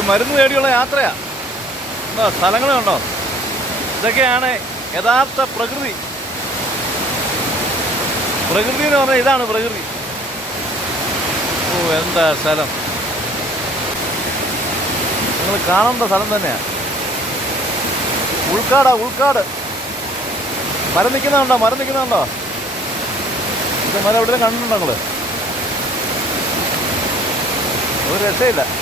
ഒരു മരുന്ന് തേടിയുള്ള യാത്രയാ. ഉണ്ടോ സ്ഥലങ്ങളുണ്ടോ? ഇതൊക്കെയാണ് യഥാർത്ഥ പ്രകൃതി. പ്രകൃതി എന്ന് പറഞ്ഞാൽ ഇതാണ് പ്രകൃതി. ഓ എന്താ സ്ഥലം, നിങ്ങൾ കാണേണ്ട സ്ഥലം തന്നെയാണ്. ഉൾക്കാടാ, ഉൾക്കാട്. മരം നിൽക്കുന്നുണ്ടോ? മരം നിൽക്കുന്നുണ്ടോ? ഇത് മരം എവിടെയും കണ്ടിട്ടുണ്ടോ നിങ്ങൾ? ഒരു രക്ഷയില്ല.